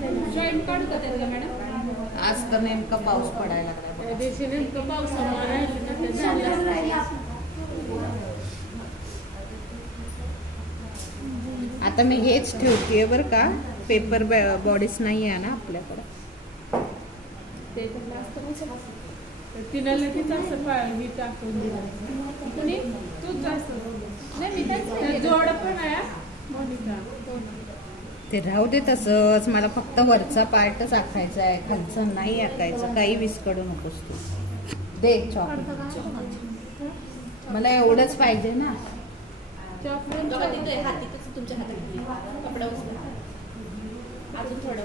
Joint काढू का त्याला मॅडम? आज तर नेमका पाऊस पडायला लागला. त्या दिवशी नेमकं पावसामुळे आता मी हेच ठेवतेय बरं का, पेपर बॉडीज नाही आहे ना आपल्याकडे. तिला लगेच असं मी टाकून दिलं. कुणी तूच जास्त जोड पण आहे मोनिका. ते राहू दे तसंच, मला फक्त वरचा पार्टच आखायचा आहे, खालचं नाही आखायचं. काही विस्कडू नकोस तू. दे चॉकलेट, मला एवढंच पाहिजे ना. चॉकलेट हातीतच तुमच्या हातात कपडा अजून थोडं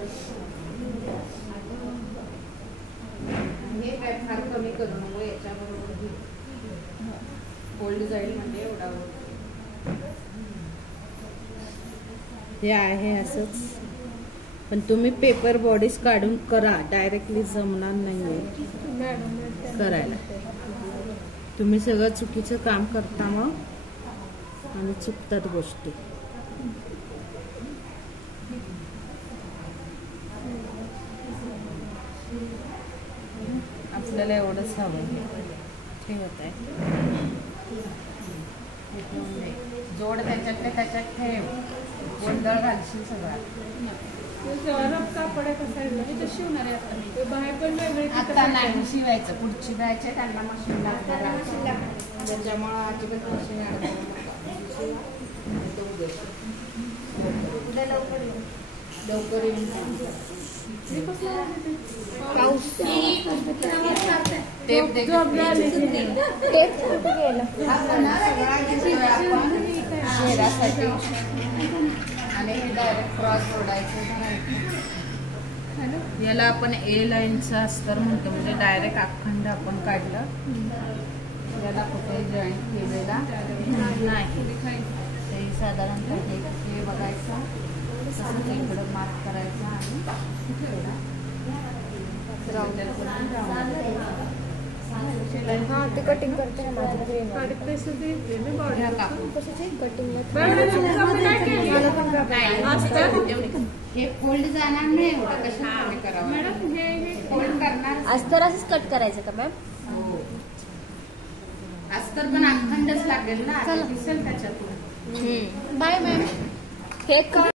हे काय फार कमी करू नको, याच्याबरोबर गोल्ड जाईल म्हणजे एवढा. हे आहे असंच, पण तुम्ही पेपर बॉडीज काढून करा, डायरेक्टली जमणार नाहीये करायला. तुम्ही सगळं चुकीचं काम करता मग, आणि चुकतात गोष्टी. आपल्याला एवढंच हवं. ठेवत आहे जोड त्याच्यात ठेव, गोंधळ घालशील सगळा. कापड कसं शिवणार आहे आता मी. बाहेर पण वेगळे आता नाही शिवायचं, पुढची बॅच आहे त्यांना मशीन लागणार, त्याच्यामुळं अजिबात मशीन लवकर येऊन आणि हे डायरेक्ट क्रॉस जोडायचं. याला आपण ए लाईनचं अस्तर म्हणतो, म्हणजे डायरेक्ट अखंड आपण काढलं. याला कुठे जॉईंट केलेला नाही, ते साधारणतः हे बघायचं, इकडं मार्क करायचं आणि हाँ ते कटिंग करते हैं हे फोल्ड जाणार नाही एवढं, कशाला करावं. फोल्ड करणार अस्तर असंच कट करायचं का मॅम? अस्तर पण अखंडच लागेल ना, दिसेल त्याच्यातून. Bye ma'am. हे